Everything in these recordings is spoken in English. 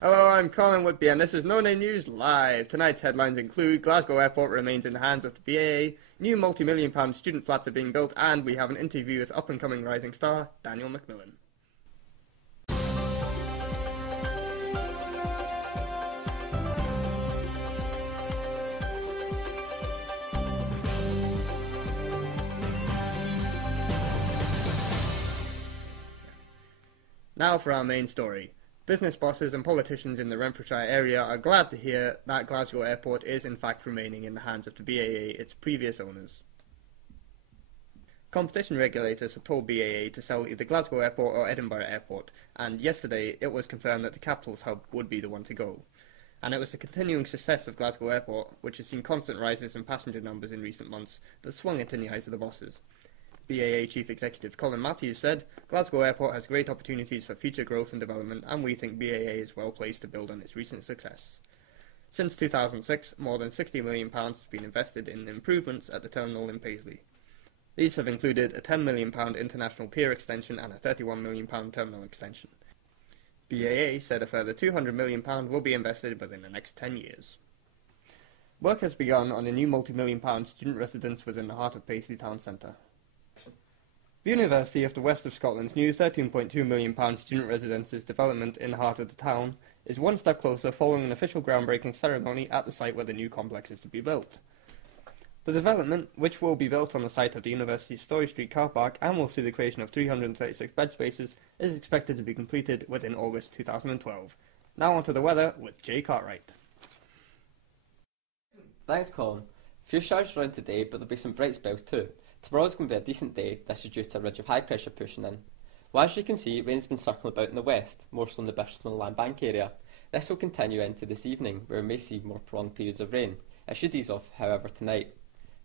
Hello, I'm Colin Whitby, and this is No Name News Live. Tonight's headlines include Glasgow Airport remains in the hands of the BAA, new multi-million-pound student flats are being built, and we have an interview with up-and-coming rising star Daniel Macmillan. Now for our main story. Business bosses and politicians in the Renfrewshire area are glad to hear that Glasgow Airport is in fact remaining in the hands of the BAA, its previous owners. Competition regulators have told BAA to sell either Glasgow Airport or Edinburgh Airport, and yesterday it was confirmed that the Capital's hub would be the one to go. And it was the continuing success of Glasgow Airport, which has seen constant rises in passenger numbers in recent months, that swung it in the eyes of the bosses. BAA Chief Executive Colin Matthews said, "Glasgow Airport has great opportunities for future growth and development, and we think BAA is well placed to build on its recent success." Since 2006, more than £60 million has been invested in improvements at the terminal in Paisley. These have included a £10 million international pier extension and a £31 million terminal extension. BAA said a further £200 million will be invested within the next 10 years. Work has begun on a new multi-million-pound student residence within the heart of Paisley town centre. The University of the West of Scotland's new £13.2 million student residences development in the heart of the town is one step closer following an official groundbreaking ceremony at the site where the new complex is to be built. The development, which will be built on the site of the university's Story Street car park and will see the creation of 336 bed spaces, is expected to be completed within August 2012. Now onto the weather with Jay Cartwright. Thanks, Colin. Few showers around today, but there'll be some bright spells too. Tomorrow's going to be a decent day. This is due to a ridge of high pressure pushing in. Well, as you can see, rain's been circling about in the west, more so in the Bishopston Land Bank area. This will continue into this evening, where we may see more prolonged periods of rain. It should ease off, however, tonight.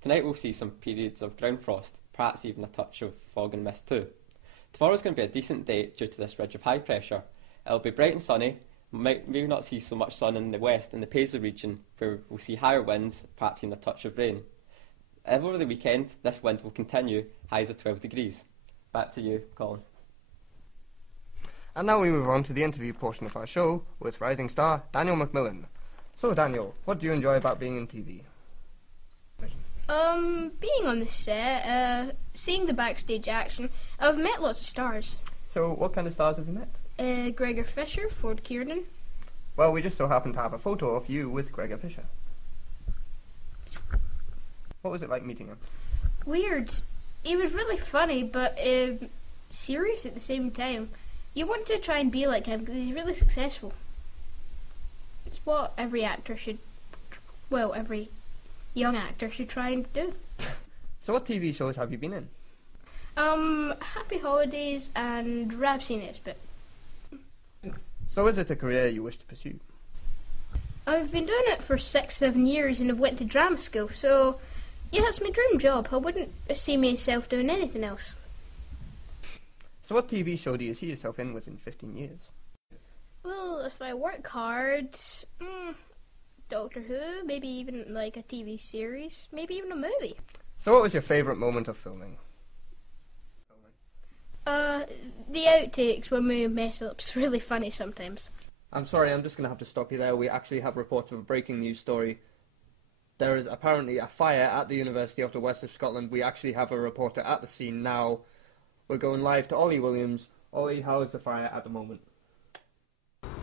Tonight we'll see some periods of ground frost, perhaps even a touch of fog and mist too. Tomorrow's going to be a decent day due to this ridge of high pressure. It'll be bright and sunny. We might maybe not see so much sun in the west, in the Paisley region, where we'll see higher winds, perhaps even a touch of rain. Over the weekend, this wind will continue, highs of 12 degrees. Back to you, Colin. And now we move on to the interview portion of our show with rising star Daniel Macmillan. So Daniel, what do you enjoy about being in TV? Being on the set, seeing the backstage action. I've met lots of stars. So what kind of stars have you met? Gregor Fisher, Ford Kiernan. Well, we just so happen to have a photo of you with Gregor Fisher. What was it like meeting him? Weird. He was really funny, but serious at the same time. You want to try and be like him because he's really successful. It's what every actor should, well, every young actor should try and do. So what TV shows have you been in? Happy Holidays and Rap Scene Bit. So is it a career you wish to pursue? I've been doing it for 6-7 years and I've went to drama school, so yeah, that's my dream job. I wouldn't see myself doing anything else. So what TV show do you see yourself in within 15 years? Well, if I work hard, Doctor Who, maybe even like a TV series, maybe even a movie. So what was your favourite moment of filming? The outtakes when we mess up. It's really funny sometimes. I'm sorry, I'm just going to have to stop you there. We actually have reports of a breaking news story. There is apparently a fire at the University of the West of Scotland. We actually have a reporter at the scene now. We're going live to Ollie Williams. Ollie, how is the fire at the moment?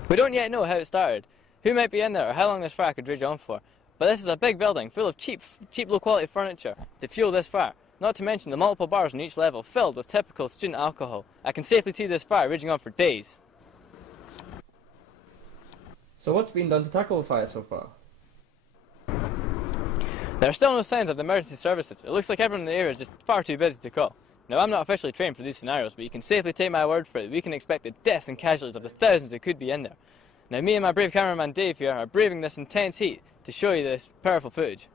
We don't yet know how it started, who might be in there or how long this fire could rage on for. But this is a big building full of cheap low quality furniture to fuel this fire. Not to mention the multiple bars on each level filled with typical student alcohol. I can safely see this fire raging on for days. So what's been done to tackle the fire so far? There are still no signs of the emergency services. It looks like everyone in the area is just far too busy to call. Now, I'm not officially trained for these scenarios, but you can safely take my word for it that we can expect the deaths and casualties of the thousands who could be in there. Now, me and my brave cameraman Dave here are braving this intense heat to show you this powerful footage.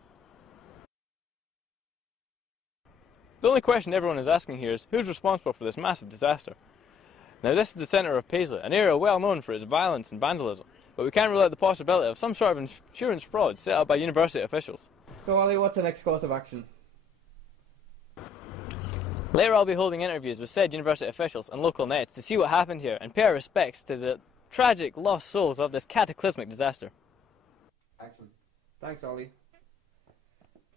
The only question everyone is asking here is, who's responsible for this massive disaster? Now, this is the centre of Paisley, an area well known for its violence and vandalism, but we can't rule out the possibility of some sort of insurance fraud set up by university officials. So, Ollie, what's the next course of action? Later I'll be holding interviews with said university officials and local nets to see what happened here and pay our respects to the tragic lost souls of this cataclysmic disaster. Action. Thanks, Ollie.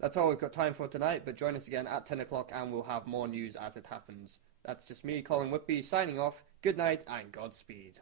That's all we've got time for tonight, but join us again at 10 o'clock and we'll have more news as it happens. That's just me, Colin Whitby, signing off. Good night and Godspeed.